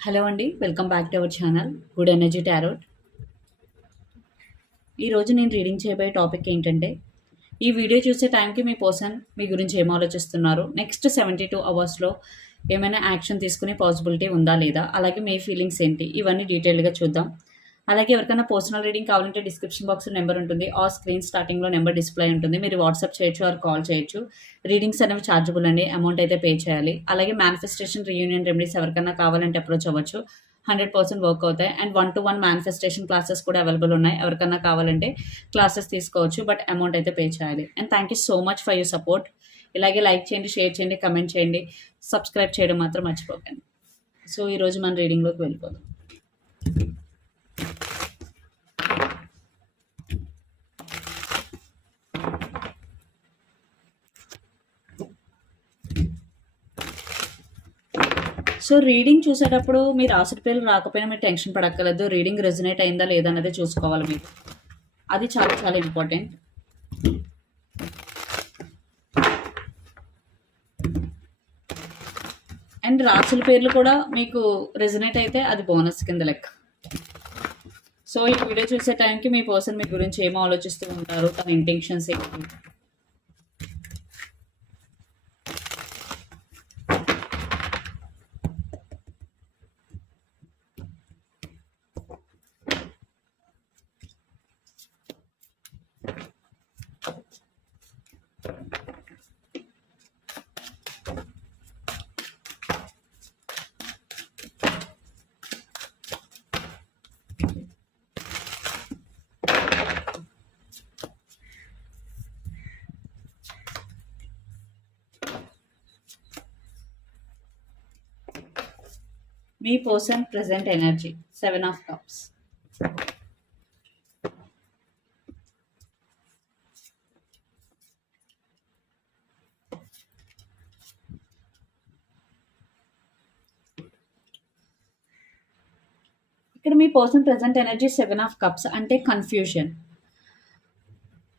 Hello అండి welcome back to our channel good energy tarot ఈరోజు నేను రీడింగ్ చేయబోయే టాపిక్ ఏంటంటే ఈ వీడియో చూసే టైంకి మీ పర్సన్ మీ గురించి ఏం ఆలోచిస్తున్నారు? నెక్స్ట్ సెవెంటీ టూ అవర్స్లో ఏమైనా యాక్షన్ తీసుకునే పాసిబిలిటీ ఉందా లేదా? అలాగే మీ ఫీలింగ్స్ ఏంటి? ఇవన్నీ డీటెయిల్గా చూద్దాం. అలాగే ఎవరికైనా పర్సనల్ రీడింగ్ కావాలంటే డిస్క్రిప్షన్ బాక్స్ నెంబర్ ఉంటుంది. ఆ స్క్రీన్ స్టార్టింగ్లో నెంబర్ డిస్ప్లే ఉంటుంది. మీరు వాట్సాప్ చేయొచ్చు ఆర్ కాల్ చేయొచ్చు. రీడింగ్స్ అనేవి ఛార్జబుల్ అండి. అమౌంట్ అయితే పే చేయాలి. అలాగే మేనిఫెస్టేషన్ రీయూనియన్ రెమెడీస్ ఎవరికైనా కావాలంటే అప్రోచ్ అవ్వచ్చు. హండ్రెడ్ పర్సెంట్ వర్క్ అవుతాయి. And one to one manifestation classes కూడా అవైలబుల్ ఉన్నాయి. ఎవరికైనా కావాలంటే క్లాసెస్ తీసుకోవచ్చు. బట్ అమౌంట్ అయితే పే చేయాలి. And thank you so much for your support ఇలాగే లైక్ చేయండి షేర్ చేయండి కమెంట్ చేయండి. సబ్స్క్రైబ్ చేయడం మాత్రం మర్చిపోకండి. సో ఈరోజు మన రీడింగ్లోకి వెళ్ళిపోదాం. సో రీడింగ్ చూసేటప్పుడు మీరు రాసిన పేర్లు రాకపోయినా మీరు టెన్షన్ పడక్కర్లేదు. రీడింగ్ రెజినేట్ అయిందా లేదా అనేది చూసుకోవాలి మీరు. అది చాలా చాలా ఇంపార్టెంట్. అండ్ రాసుల పేర్లు కూడా మీకు రెజినేట్ అయితే అది బోనస్ కింద లెక్క. సో ఈ వీడియో చూసే టైంకి మీ పర్సన్ మీ గురించి ఏం ఆలోచిస్తూ ఉంటారు? తన ఇంటెన్షన్స్ ఏంటి? మీ person present energy seven of cups. ఇక్కడ మీ person present energy seven of cups అంటే కన్ఫ్యూజన్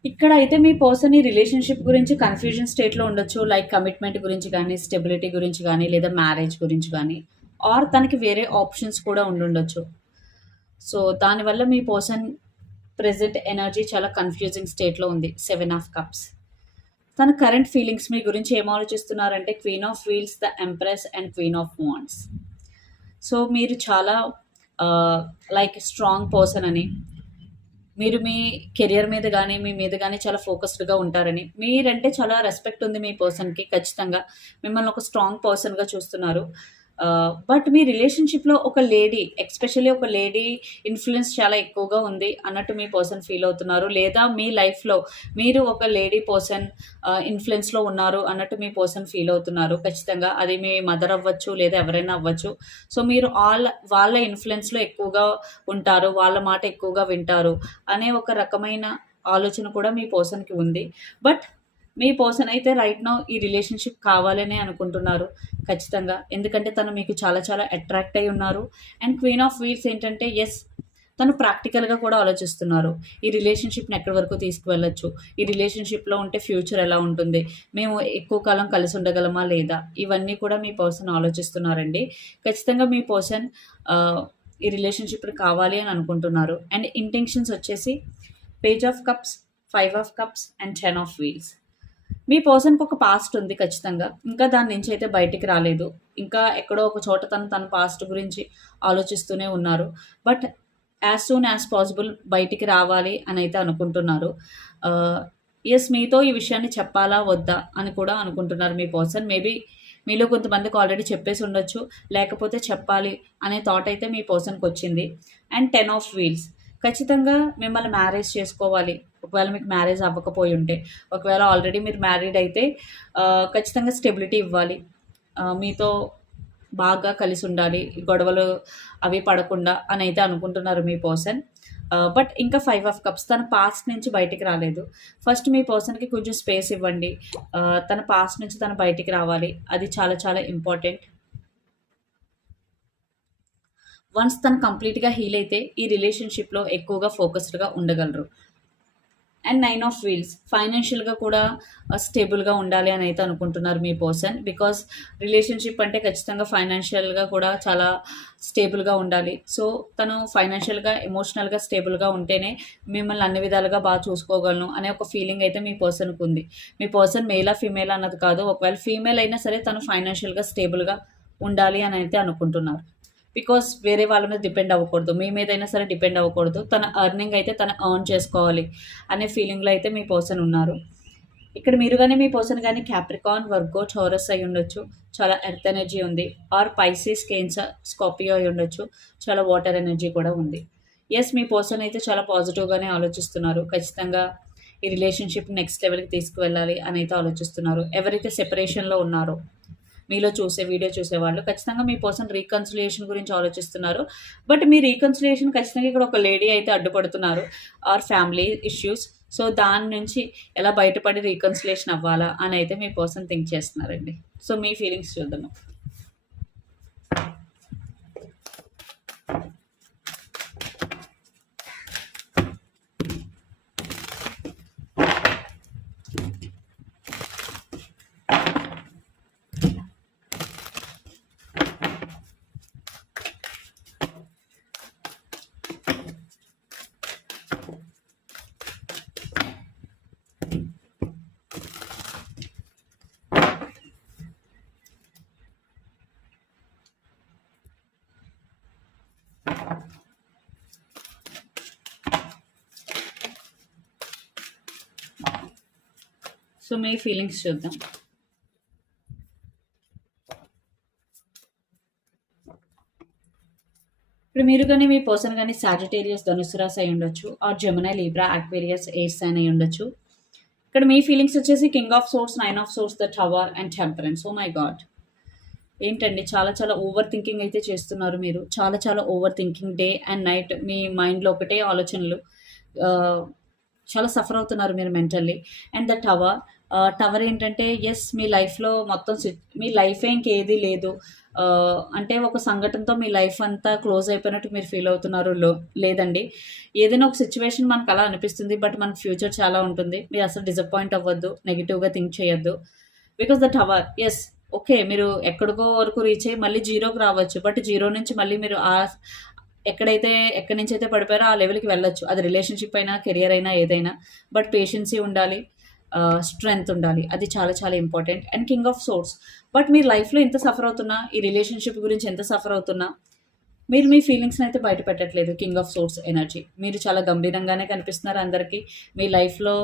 ఇక్కడ అయితే మీ పర్సన్ ఈ రిలేషన్షిప్ గురించి కన్ఫ్యూజన్ స్టేట్లో ఉండొచ్చు లైక్ కమిట్మెంట్ గురించి కానీ స్టెబిలిటీ గురించి కానీ లేదా మ్యారేజ్ గురించి కానీ. ఆర్ తనకి వేరే ఆప్షన్స్ కూడా ఉండుండొచ్చు. సో దానివల్ల మీ పర్సన్ ప్రెజెంట్ ఎనర్జీ చాలా కన్ఫ్యూజింగ్ స్టేట్లో ఉంది సెవెన్ ఆఫ్ కప్స్. తన కరెంట్ ఫీలింగ్స్ మీ గురించి ఏం ఆలోచిస్తున్నారంటే queen of wheels the empress and queen of wands so మీరు చాలా లైక్ స్ట్రాంగ్ పర్సన్ అని మీరు మీ కెరియర్ మీద కానీ మీ మీద కానీ చాలా ఫోకస్డ్గా ఉంటారని మీరంటే చాలా రెస్పెక్ట్ ఉంది మీ పర్సన్కి ఖచ్చితంగా. మిమ్మల్ని ఒక స్ట్రాంగ్ పర్సన్గా చూస్తున్నారు. బట్ మీ రిలేషన్షిప్లో ఒక లేడీ ఎక్స్పెషల్లీ ఒక లేడీ ఇన్ఫ్లుయెన్స్ చాలా ఎక్కువగా ఉంది అన్నట్టు మీ పర్సన్ ఫీల్ అవుతున్నారు. లేదా మీ లైఫ్లో మీరు ఒక లేడీ పర్సన్ ఇన్ఫ్లుయెన్స్లో ఉన్నారు అన్నట్టు మీ పర్సన్ ఫీల్ అవుతున్నారు. ఖచ్చితంగా అది మీ మదర్ అవ్వచ్చు లేదా ఎవరైనా అవ్వచ్చు. సో మీరు వాళ్ళ వాళ్ళ ఇన్ఫ్లుయెన్స్లో ఎక్కువగా ఉంటారు వాళ్ళ మాట ఎక్కువగా వింటారు అనే ఒక రకమైన ఆలోచన కూడా మీ పర్సన్కి ఉంది. బట్ మీ పర్సన్ అయితే రైట్ నో ఈ రిలేషన్షిప్ కావాలనే అనుకుంటున్నారు ఖచ్చితంగా. ఎందుకంటే తను మీకు చాలా చాలా అట్రాక్ట్ అయి ఉన్నారు. అండ్ క్వీన్ ఆఫ్ వీల్స్ ఏంటంటే ఎస్ తను ప్రాక్టికల్గా కూడా ఆలోచిస్తున్నారు. ఈ రిలేషన్షిప్ని ఎక్కడి వరకు తీసుకువెళ్ళచ్చు? ఈ రిలేషన్షిప్లో ఉంటే ఫ్యూచర్ ఎలా ఉంటుంది? మేము ఎక్కువ కాలం కలిసి ఉండగలమా లేదా? ఇవన్నీ కూడా మీ పర్సన్ ఆలోచిస్తున్నారండి. ఖచ్చితంగా మీ పర్సన్ ఈ రిలేషన్షిప్ కావాలి అని అనుకుంటున్నారు. అండ్ ఇంటెన్షన్స్ వచ్చేసి page of cups five of cups and ten of wheels మీ పర్సన్కి ఒక పాస్ట్ ఉంది ఖచ్చితంగా. ఇంకా దాని నుంచి అయితే బయటికి రాలేదు. ఇంకా ఎక్కడో ఒక చోట తను తన పాస్ట్ గురించి ఆలోచిస్తూనే ఉన్నారు. But as soon as possible బయటికి రావాలి అని అయితే అనుకుంటున్నారు. ఎస్ మీతో ఈ విషయాన్ని చెప్పాలా వద్దా అని కూడా అనుకుంటున్నారు మీ పర్సన్ మేబీ మీలో కొంతమందికి ఆల్రెడీ చెప్పేసి ఉండొచ్చు. లేకపోతే చెప్పాలి అనే థాట్ అయితే మీ పర్సన్కి వచ్చింది. అండ్ టెన్ ఆఫ్ వీల్స్ ఖచ్చితంగా మిమ్మల్ని మ్యారేజ్ చేసుకోవాలి. ఒకవేళ మీకు మ్యారేజ్ అవ్వకపోయి ఉంటే ఒకవేళ ఆల్రెడీ మీరు మ్యారీడ్ అయితే ఖచ్చితంగా స్టెబిలిటీ ఇవ్వాలి. మీతో బాగా కలిసి ఉండాలి గొడవలు అవి పడకుండా అని అయితే అనుకుంటున్నారు మీ పర్సన్. బట్ ఇంకా ఫైవ్ ఆఫ్ కప్స్ తన పాస్ట్ నుంచి బయటికి రాలేదు. ఫస్ట్ మీ పర్సన్కి కొంచెం స్పేస్ ఇవ్వండి. తన పాస్ట్ నుంచి తను బయటికి రావాలి. అది చాలా చాలా ఇంపార్టెంట్. వన్స్ తను కంప్లీట్గా హీల్ అయితే ఈ రిలేషన్షిప్లో ఎక్కువగా ఫోకస్డ్గా ఉండగలరు. And nine of wheels. ఫైనాన్షియల్గా కూడా స్టేబుల్గా ఉండాలి అని అయితే అనుకుంటున్నారు మీ పర్సన్. బికాస్ రిలేషన్షిప్ అంటే ఖచ్చితంగా ఫైనాన్షియల్గా కూడా చాలా స్టేబుల్గా ఉండాలి. సో తను ఫైనాన్షియల్గా ఎమోషనల్గా స్టేబుల్గా ఉంటేనే మిమ్మల్ని అన్ని విధాలుగా బాగా చూసుకోగలను అనే ఒక ఫీలింగ్ అయితే మీ పర్సన్కి ఉంది. మీ పర్సన్ మేలా ఫీమేల్ అన్నది కాదు. ఒకవేళ ఫీమేల్ అయినా సరే తను ఫైనాన్షియల్గా స్టేబుల్గా ఉండాలి అని అయితే అనుకుంటున్నారు. బికాస్ వేరే వాళ్ళ మీద డిపెండ్ అవ్వకూడదు. మీ మీద అయినా సరే డిపెండ్ అవ్వకూడదు. తన అర్నింగ్ అయితే తను ఎర్న్ చేసుకోవాలి అనే ఫీలింగ్లో అయితే మీ పర్సన్ ఉన్నారు. ఇక్కడ మీరు కానీ మీ పర్సన్ కానీ క్యాప్రికాన్ వర్గో చౌరస్ అయి ఉండొచ్చు. చాలా ఎర్త్ ఎనర్జీ ఉంది. ఆర్ పైసీస్ కేన్సర్ స్కాపియో అయి ఉండొచ్చు. చాలా వాటర్ ఎనర్జీ కూడా ఉంది. ఎస్ మీ పర్సన్ అయితే చాలా పాజిటివ్గానే ఆలోచిస్తున్నారు. ఖచ్చితంగా ఈ రిలేషన్షిప్ నెక్స్ట్ లెవెల్కి తీసుకువెళ్ళాలి అని అయితే ఆలోచిస్తున్నారు. ఎవరైతే సెపరేషన్లో ఉన్నారో. మీలో చూసే వీడియో చూసేవాళ్ళు ఖచ్చితంగా మీ పర్సన్ రీకన్సిలియేషన్ గురించి ఆలోచిస్తున్నారు. బట్ మీ రీకన్సిలియేషన్ ఖచ్చితంగా ఇక్కడ ఒక లేడీ అయితే అడ్డుపడుతున్నారు. Or family issues. సో దాని నుంచి ఎలా బయటపడి రీకన్సిలేషన్ అవ్వాలా అని అయితే మీ పర్సన్ థింక్ చేస్తున్నారండి. సో మీ ఫీలింగ్స్ చూద్దాము. సో మీ ఫీలింగ్స్ చూద్దాం. ఇప్పుడు మీరు కానీ మీ పర్సన్ కానీ సాజిటేరియస్ ధనుసు రాశి అయి ఉండొచ్చు. Or Gemini Libra Aquarius airs అని అయి ఉండొచ్చు. ఇక్కడ మీ ఫీలింగ్స్ వచ్చేసి king of swords nine of swords the tower and temperance oh my god ఏంటండి? చాలా చాలా ఓవర్ థింకింగ్ అయితే చేస్తున్నారు మీరు. చాలా చాలా over thinking day and night మీ మైండ్లో ఒకటే ఆలోచనలు చాలా సఫర్ అవుతున్నారు మీరు mentally and the tower tower ఏంటంటే ఎస్ మీ లైఫ్లో మొత్తం సి- మీ లైఫ్ ఇంకేది లేదు. అంటే ఒక సంఘటనతో మీ లైఫ్ అంతా క్లోజ్ అయిపోయినట్టు మీరు ఫీల్ అవుతున్నారు లో లేదండి. ఏదైనా ఒక సిచ్యువేషన్ మనకు అలా అనిపిస్తుంది బట్ మన ఫ్యూచర్ చాలా ఉంటుంది. మీరు అసలు డిసప్పాయింట్ అవ్వద్దు నెగిటివ్గా థింక్ చేయొద్దు. Because the tower yes okay మీరు ఎక్కడికో వరకు రీచ్ అయ్యి మళ్ళీ జీరోకి రావచ్చు బట్ జీరో నుంచి మళ్ళీ మీరు ఆ ఎక్కడైతే ఎక్కడి నుంచి అయితే పడిపోయారో ఆ లెవెల్కి వెళ్ళొచ్చు. అది రిలేషన్షిప్ అయినా కెరియర్ అయినా ఏదైనా. బట్ పేషెన్సీ ఉండాలి. స్ట్రెంగ్త్ ఉండాలి. అది చాలా చాలా important and king of swords but మీరు లైఫ్లో ఎంత సఫర్ అవుతున్నా? ఈ రిలేషన్షిప్ గురించి ఎంత సఫర్ అవుతున్నా? మీరు మీ ఫీలింగ్స్ని అయితే బయట పెట్టట్లేదు కింగ్ ఆఫ్ సోర్స్ ఎనర్జీ మీరు చాలా గంభీరంగానే కనిపిస్తున్నారు అందరికీ. మీ లైఫ్లో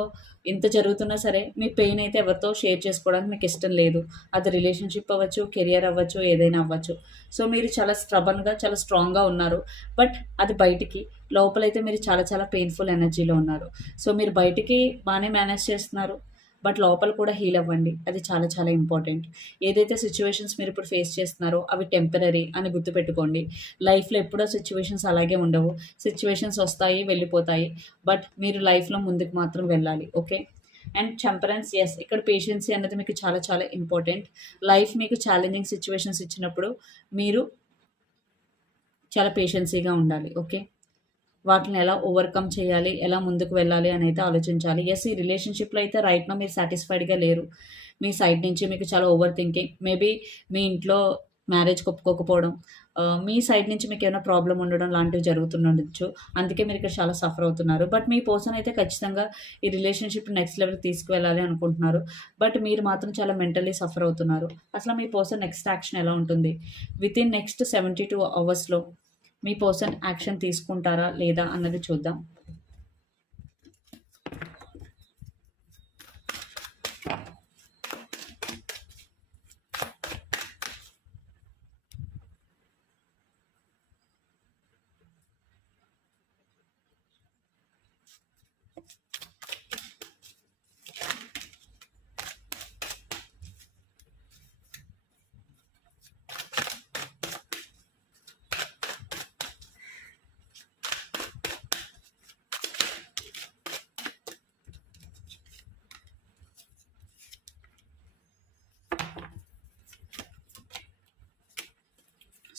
ఎంత జరుగుతున్నా సరే మీ పెయిన్ అయితే ఎవరితో షేర్ చేసుకోవడానికి మీకు ఇష్టం లేదు. అది రిలేషన్షిప్ అవ్వచ్చు కెరియర్ అవ్వచ్చు ఏదైనా అవ్వచ్చు. సో మీరు చాలా స్ట్రబన్గా చాలా స్ట్రాంగ్గా ఉన్నారు. బట్ అది బయటికి లోపలైతే మీరు చాలా చాలా పెయిన్ఫుల్ ఎనర్జీలో ఉన్నారు. సో మీరు బయటికి బాగానే మేనేజ్ చేస్తున్నారు. బట్ లోపల కూడా హీల్ అవ్వండి. అది చాలా చాలా ఇంపార్టెంట్. ఏదైతే సిచ్యువేషన్స్ మీరు ఇప్పుడు ఫేస్ చేస్తున్నారో అవి టెంపరీ అని గుర్తుపెట్టుకోండి. లైఫ్లో ఎప్పుడో సిచ్యువేషన్స్ అలాగే ఉండవు. సిచ్యువేషన్స్ వస్తాయి వెళ్ళిపోతాయి. బట్ మీరు లైఫ్లో ముందుకు మాత్రం వెళ్ళాలి. ఓకే? అండ్ టెంపరెన్స్ ఎస్ ఇక్కడ పేషెన్సీ అనేది మీకు చాలా చాలా ఇంపార్టెంట్. లైఫ్ మీకు ఛాలెంజింగ్ సిచ్యువేషన్స్ ఇచ్చినప్పుడు మీరు చాలా పేషెన్సీగా ఉండాలి. ఓకే? వాటిని ఎలా ఓవర్కమ్ చేయాలి ఎలా ముందుకు వెళ్ళాలి అని అయితే ఆలోచించాలి. ఎస్ ఈ రిలేషన్షిప్లో అయితే రైట్నో మీరు సాటిస్ఫైడ్గా లేరు. మీ సైడ్ నుంచి మీకు చాలా ఓవర్ థింకింగ్ మేబీ మీ ఇంట్లో మ్యారేజ్ ఒప్పుకోకపోవడం మీ సైడ్ నుంచి మీకు ఏమైనా ప్రాబ్లం ఉండడం లాంటివి జరుగుతుండొచ్చు. అందుకే మీరు ఇక్కడ చాలా సఫర్ అవుతున్నారు. బట్ మీ పర్సన్ అయితే ఖచ్చితంగా ఈ రిలేషన్షిప్ నెక్స్ట్ లెవెల్కి తీసుకువెళ్ళాలి అనుకుంటున్నారు. బట్ మీరు మాత్రం చాలా మెంటల్లీ సఫర్ అవుతున్నారు. అసలు మీ పర్సన్ నెక్స్ట్ యాక్షన్ ఎలా ఉంటుంది? Within next seventy two అవర్స్లో మీ పర్సన్ యాక్షన్ తీసుకుంటారా లేదా అన్నది చూద్దాం.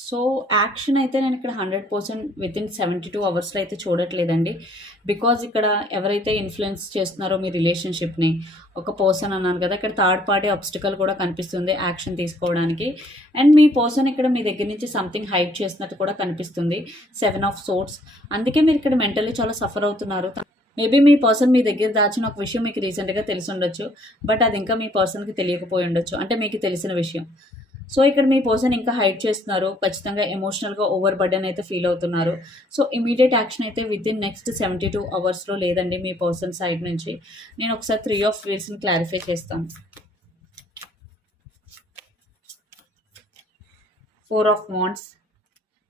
సో యాక్షన్ అయితే నేను ఇక్కడ hundred percent within seventy two అవర్స్లో అయితే చూడట్లేదండి. బికాజ్ ఇక్కడ ఎవరైతే ఇన్ఫ్లుయెన్స్ చేస్తున్నారో మీ రిలేషన్షిప్ని ఒక పర్సన్ అన్నాను కదా ఇక్కడ థర్డ్ పార్టీ అబ్స్టికల్ కూడా కనిపిస్తుంది యాక్షన్ తీసుకోవడానికి. అండ్ మీ పర్సన్ ఇక్కడ మీ దగ్గర నుంచి సంథింగ్ హైట్ చేసినట్టు కూడా కనిపిస్తుంది సెవెన్ ఆఫ్ సోర్ట్స్. అందుకే మీరు ఇక్కడ మెంటల్లీ చాలా సఫర్ అవుతున్నారు. మేబీ మీ పర్సన్ మీ దగ్గర దాచిన ఒక విషయం మీకు రీసెంట్గా తెలిసి ఉండొచ్చు బట్ అది ఇంకా మీ పర్సన్కి తెలియకపోయి ఉండొచ్చు అంటే మీకు తెలిసిన విషయం. సో ఇక్కడ మీ పర్సన్ ఇంకా హైడ్ చేస్తున్నారు. ఖచ్చితంగా ఎమోషనల్గా ఓవర్ బర్డెన్ అయితే ఫీల్ అవుతున్నారు. సో ఇమీడియట్ యాక్షన్ అయితే within next seventy two అవర్స్లో లేదండి మీ పర్సన్ సైడ్ నుంచి. నేను ఒకసారి త్రీ ఆఫ్ వీల్స్ని క్లారిఫై చేస్తాను. Four of wands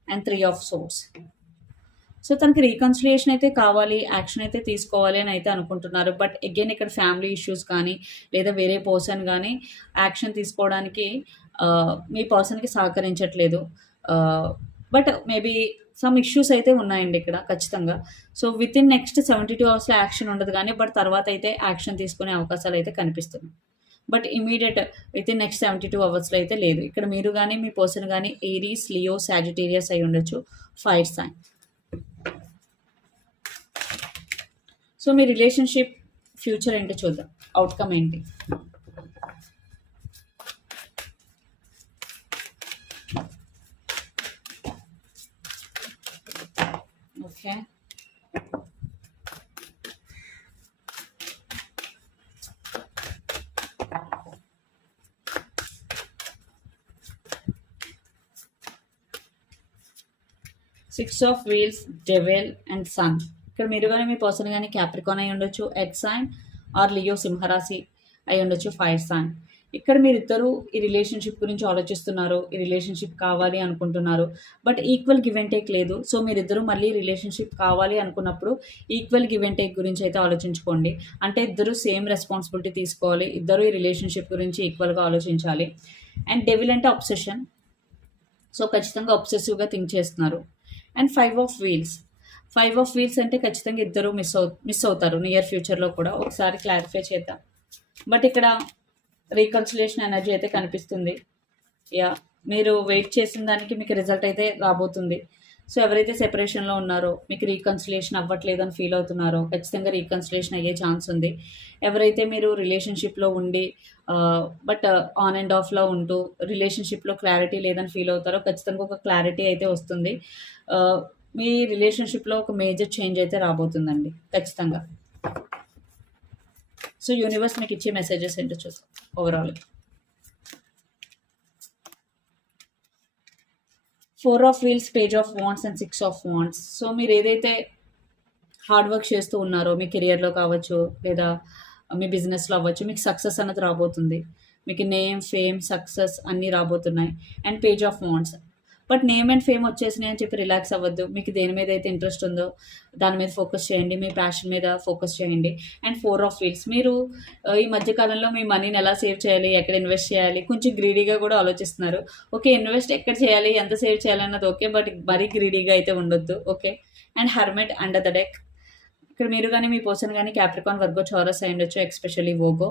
and three of swords so తనకి రీకన్సిలియేషన్ అయితే కావాలి యాక్షన్ అయితే తీసుకోవాలి అని అయితే అనుకుంటున్నారు. బట్ అగైన్ ఇక్కడ ఫ్యామిలీ ఇష్యూస్ కానీ లేదా వేరే పర్సన్ కానీ యాక్షన్ తీసుకోవడానికి మీ పర్సన్కి సహకరించట్లేదు. బట్ మేబీ సమ్ ఇష్యూస్ అయితే ఉన్నాయండి ఇక్కడ ఖచ్చితంగా. So within next seventy two అవర్స్లో యాక్షన్ ఉండదు కానీ బట్ తర్వాత అయితే యాక్షన్ తీసుకునే అవకాశాలు అయితే కనిపిస్తున్నాయి. But immediate within next seventy two అవర్స్లో అయితే లేదు. ఇక్కడ మీరు కానీ మీ పర్సన్ కానీ ఏరీస్ లియో సాజిటేరియస్ అయి ఉండొచ్చు ఫైర్ సైన్ సో మీ రిలేషన్షిప్ ఫ్యూచర్ ఏంటో చూద్దాం. అవుట్కమ్ ఏంటి? Okay six of wheels devil and sun ఇక్కడ మీరు కానీ మీ పర్సన్ కానీ క్యాప్రికాన్ అయి ఉండొచ్చు ఎగ్ సైన్ ఆర్ లియో సింహరాశి అయి ఉండొచ్చు ఫైర్ సైన్ ఇక్కడ మీరిద్దరూ ఈ రిలేషన్షిప్ గురించి ఆలోచిస్తున్నారు ఈ రిలేషన్షిప్ కావాలి అనుకుంటున్నారు but equal give and take లేదు. సో మీరిద్దరూ మళ్ళీ రిలేషన్షిప్ కావాలి అనుకున్నప్పుడు ఈక్వల్ గివ్ అండ్ టేక్ గురించి అయితే ఆలోచించుకోండి. అంటే ఇద్దరు సేమ్ రెస్పాన్సిబిలిటీ తీసుకోవాలి ఇద్దరు ఈ రిలేషన్షిప్ గురించి ఈక్వల్గా ఆలోచించాలి. అండ్ డెవిల్ అంటే అబ్సెషన్ సో ఖచ్చితంగా అబ్సెసివ్గా థింక్ చేస్తున్నారు. And five of wheels five of wheels అంటే ఖచ్చితంగా ఇద్దరు మిస్ అవు మిస్ అవుతారు నియర్ ఫ్యూచర్లో కూడా. ఒకసారి క్లారిఫై చేద్దాం. బట్ ఇక్కడ రీకన్సిలేషన్ ఎనర్జీ అయితే కనిపిస్తుంది. యా మీరు వెయిట్ చేసిన దానికి మీకు రిజల్ట్ అయితే రాబోతుంది. సో ఎవరైతే సెపరేషన్లో ఉన్నారో మీకు రీకన్సిలేషన్ అవ్వట్లేదు అని ఫీల్ అవుతున్నారో ఖచ్చితంగా రీకన్సిలేషన్ అయ్యే ఛాన్స్ ఉంది. ఎవరైతే మీరు రిలేషన్షిప్లో ఉండి బట్ ఆన్ అండ్ ఆఫ్లో ఉంటూ రిలేషన్షిప్లో క్లారిటీ లేదని ఫీల్ అవుతారో ఖచ్చితంగా ఒక క్లారిటీ అయితే వస్తుంది. Uh, మీ రిలేషన్షిప్లో ఒక మేజర్ చేంజ్ అయితే రాబోతుందండి. ఖచ్చితంగా. సో యూనివర్స్ మీకు ఇచ్చే మెసేజెస్ ఏంటో చూద్దాం. Overall four of wheels page of wands and six of wands so మీరు ఏదైతే హార్డ్ వర్క్ చేస్తూ ఉన్నారో మీ కెరియర్లో కావచ్చు లేదా మీ బిజినెస్లో అవ్వచ్చు మీకు సక్సెస్ అన్నది రాబోతుంది. మీకు నేమ్ ఫేమ్ సక్సెస్ అన్నీ రాబోతున్నాయి. And page of wands but name and fame వచ్చేసినాయి అని చెప్పి రిలాక్స్ అవ్వద్దు. మీకు దేని మీద అయితే ఇంట్రెస్ట్ ఉందో దాని మీద ఫోకస్ చేయండి మీ ప్యాషన్ మీద ఫోకస్ చేయండి. And four of wheels. మీరు ఈ మధ్యకాలంలో మీ మనీని ఎలా సేవ్ చేయాలి ఎక్కడ ఇన్వెస్ట్ చేయాలి కొంచెం గ్రీడీగా కూడా ఆలోచిస్తున్నారు. ఓకే ఇన్వెస్ట్ ఎక్కడ చేయాలి ఎంత సేవ్ చేయాలి అన్నది ఓకే బట్ మరీ గ్రీడీగా అయితే ఉండొద్దు. Okay? And hermit under the deck. ఇక్కడ మీరు కానీ మీ పర్సన్ కానీ క్యాప్రికాన్ వర్గో చౌరస్ అయి ఉండొచ్చు ఎక్స్పెషల్లీ వోగో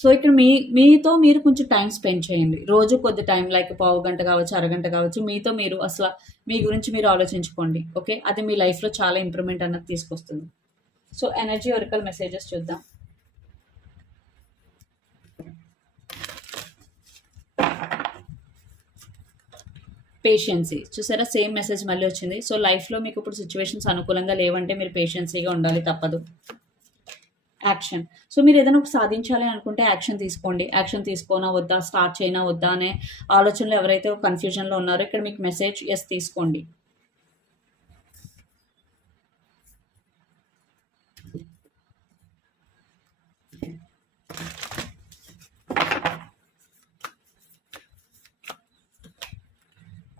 సో ఇక్కడ మీ మీతో మీరు కొంచెం టైం స్పెండ్ చేయండి. రోజు కొద్ది టైం లైక్ పావు గంట కావచ్చు అరగంట కావచ్చు మీతో మీరు అసలు మీ గురించి మీరు ఆలోచించుకోండి. ఓకే అది మీ లైఫ్లో చాలా ఇంప్రూవ్మెంట్ అన్నది తీసుకొస్తుంది. సో ఎనర్జీ ఒరికల్ మెసేజెస్ చూద్దాం. పేషెన్సీ చూసారా? సేమ్ మెసేజ్ మళ్ళీ వచ్చింది. సో లైఫ్లో మీకు ఇప్పుడు సిచ్యువేషన్స్ అనుకూలంగా లేవంటే మీరు పేషెన్సీగా ఉండాలి తప్పదు. యాక్షన్. సో మీరు ఏదైనా ఒక సాధించాలి అనుకుంటే యాక్షన్ తీసుకోండి. యాక్షన్ తీసుకోనా వద్దా? స్టార్ట్ చేయనా వద్దా? అనే ఆలోచనలు ఎవరైతే కన్ఫ్యూజన్లో ఉన్నారో ఇక్కడ మీకు మెసేజ్ ఎస్ తీసుకోండి.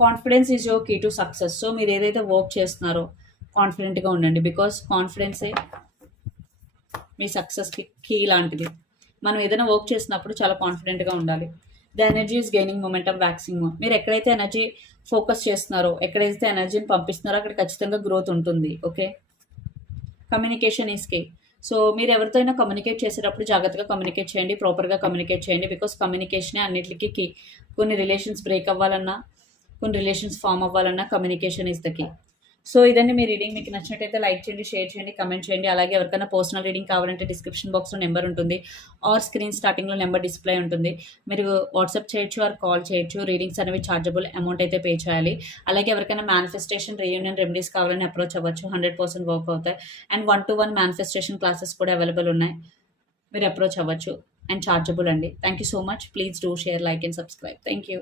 Confidence is your key to success so మీరు ఏదైతే వర్క్ చేస్తున్నారో కాన్ఫిడెంట్గా ఉండండి. బికాస్ కాన్ఫిడెన్సే మీ సక్సెస్కి కీ లాంటిది. మనం ఏదైనా వర్క్ చేసినప్పుడు చాలా కాన్ఫిడెంట్గా ఉండాలి. The energy is gaining momentum waxing మీరు ఎక్కడైతే ఎనర్జీ ఫోకస్ చేస్తున్నారో ఎక్కడైతే ఎనర్జీని పంపిస్తున్నారో అక్కడ ఖచ్చితంగా గ్రోత్ ఉంటుంది. Okay communication is key so మీరు ఎవరితో అయినా కమ్యూనికేట్ చేసేటప్పుడు జాగ్రత్తగా కమ్యూనికేట్ చేయండి ప్రాపర్గా కమ్యూనికేట్ చేయండి బికాస్ కమ్యూనికేషనే అన్నిటికీ కీ కొన్ని రిలేషన్స్ బ్రేక్ అవ్వాలన్నా కొన్ని రిలేషన్స్ ఫామ్ అవ్వాలన్నా communication is the key so ఇదండి మీ రీడింగ్. మీకు నచ్చినట్టయితే లైక్ చేయండి షేర్ చేయండి కమెంట్ చేయండి. అలాగే ఎవరికైనా పర్సనల్ రీడింగ్ కావాలంటే డిస్క్రిప్షన్ బాక్స్లో నెంబర్ ఉంటుంది. ఆర్ స్క్రీన్ స్టార్టింగ్లో నెంబర్ డిస్ప్లే ఉంటుంది. మీరు వాట్సాప్ చేయొచ్చు ఆర్ కాల్ చేయొచ్చు. రీడింగ్స్ అనేవి ఛార్జబుల్ అమౌంట్ అయితే పే చేయాలి. అలాగే ఎవరికైనా మేనిఫెస్టేషన్ రీయూనియన్ రెమెడీస్ కావాలని అప్రోచ్ అవ్వచ్చు. హండ్రెడ్ పర్సెంట్ వర్క్ అవుతాయి. And one to one manifestation classes కూడా అవైలబుల్ ఉన్నాయి. మీరు అప్రోచ్ అవ్వచ్చు. అండ్ ఛార్జబుల్ అండి. Thank you so much please do share like and subscribe thank you